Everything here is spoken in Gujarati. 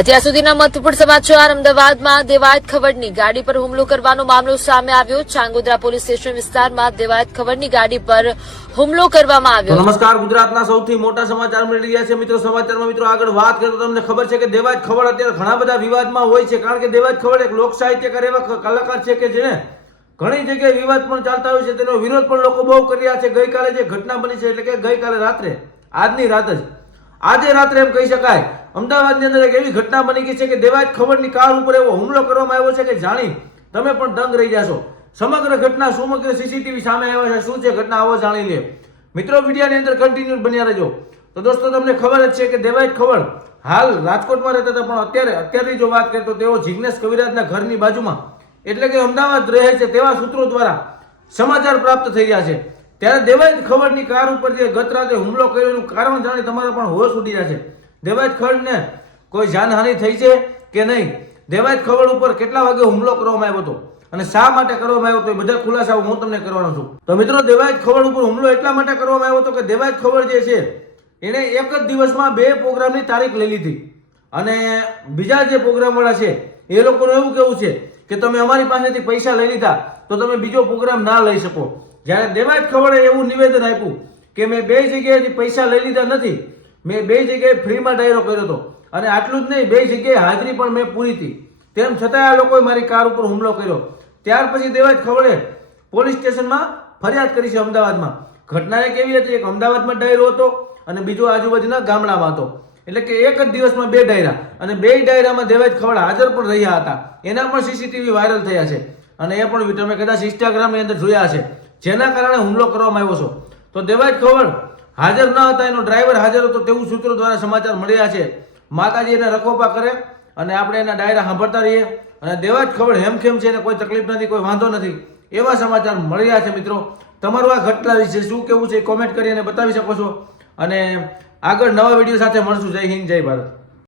અત્યાર સુધીના મહત્વપૂર્ણ સમાચાર. અમદાવાદમાં દેવાયત ખવડની ગાડી પર હુમલો કરવાનો મામલો સામે આવ્યો. ચાંગોદરા પોલીસ સ્ટેશન વિસ્તારમાં દેવાયત ખવડની ગાડી પર હુમલો કરવામાં આવ્યો. નમસ્કાર, ગુજરાતના સૌથી મોટા સમાચાર મળી રહ્યા છે મિત્રો. સમાચારમાં મિત્રો આગળ વાત કરીએ તો તમને ખબર છે કે દેવાયત ખવડ અત્યારે ઘણા બધા વિવાદમાં હોય છે, કારણ કે દેવાયત ખવડ એક લોક સાહિત્યકાર એવા કલાકાર છે કે જેને ઘણી જગ્યાએ વિવાદ પણ ચાલતા હોય છે, તેનો વિરોધ પણ લોકો બહુ કરી રહ્યા છે. ગઈકાલે જે ઘટના બની છે, એટલે કે ગઈકાલે રાત્રે, આજની રાત જ, આજે રાત્રે એમ કહી શકાય, અમદાવાદની અંદર એક એવી ઘટના બની ગઈ છે કે દેવાયત ખવડની કાર ઉપર એવો હુમલો કરવામાં આવ્યો છે કે જાણી તમે પણ દંગ રહી જશો. સમગ્ર ઘટના સમગ્ર સીસીટીવી સામે આવ્યા છે. શું છે ઘટના, આવો જાણી લે મિત્રો. વિડીયોની અંદર કન્ટિન્યુ બન્યા રહેજો. તો દોસ્તો, તમને ખબર જ છે કે દેવાયત ખવડ હાલ રાજકોટમાં રહેતા હતા, પણ અત્યારની જો વાત કરીએ તો તેઓ જિગ્નેશ કવિરાજના ઘરની બાજુમાં, એટલે કે અમદાવાદ રહે છે તેવા સૂત્રો દ્વારા સમાચાર પ્રાપ્ત થઈ રહ્યા છે. ત્યારે દેવાયત ખવડની કાર ઉપર જે ગત રાતે હુમલો કર્યો એનું કારણ જાણી તમારા પણ હોશ ઉડી જશે. દેવાયત ખવડને કોઈ જાનહાનિ થઈ છે કે નહીં, દેવાયત ખવડ ઉપર કેટલા વાગે હુમલો કરવામાં આવ્યો હતો અને શા માટે કરવામાં આવ્યો હતો, એ બધા ખુલાસા હું તમને કરવાનો છું. તો મિત્રો, દેવાયત ખવડ ઉપર હુમલો એટલા માટે કરવામાં આવ્યો હતો કે દેવાયત ખવડ જે છે એને એક જ દિવસમાં 2 પ્રોગ્રામની તારીખ લઈ લીધી, અને બીજા જે પ્રોગ્રામ વાળા છે એ લોકોનું એવું કેવું છે કે તમે અમારી પાસેથી પૈસા લઈ લીધા તો તમે બીજો પ્રોગ્રામ ના લઈ શકો. જ્યારે દેવાયત ખવડે એવું નિવેદન આપ્યું કે મેં 2 જગ્યાએથી પૈસા લઈ લીધા નથી, મેં 2 જગ્યાએ ફ્રીમાં ડાયરો કર્યો હતો, અને આટલું જ નહીં, 2 જગ્યાએ હાજરી પણ મેં પૂરી હતી, તેમ છતાં આ લોકોએ મારી કાર ઉપર હુમલો કર્યો. ત્યાર પછી દેવાયત ખવડે પોલીસ સ્ટેશનમાં ફરિયાદ કરી છે અમદાવાદમાં. ઘટના એક એવી હતી, એક અમદાવાદમાં ડાયરો હતો અને બીજો આજુબાજુના ગામડામાં હતો, એટલે કે એક જ દિવસમાં 2 ડાયરા, અને 2 ડાયરામાં દેવાયત ખવડ હાજર પણ રહ્યા હતા. એના પણ સીસીટીવી વાયરલ થયા છે, અને એ પણ તમે કદાચ ઇન્સ્ટાગ્રામની અંદર જોયા હશે, જેના કારણે હુમલો કરવામાં આવ્યો છે. તો દેવાયત ખવડ હાજર ન હતા, એનો ડ્રાઈવર હાજર હતો તેવું સૂત્રો દ્વારા સમાચાર મળ્યા છે. માતાજી એને રખોપા કરે અને આપણે એના ડાયરા સાંભળતા રહીએ, અને દેવાયત ખવડ હેમખેમ છે, એને કોઈ તકલીફ નથી, કોઈ વાંધો નથી, એવા સમાચાર મળી રહ્યા છે. મિત્રો, તમારું આ ઘટના વિશે શું કેવું છે, કોમેન્ટ કરી અને બતાવી શકો છો. અને આગળ નવા વિડીયો સાથે મળશું. જય હિન્દ, જય ભારત.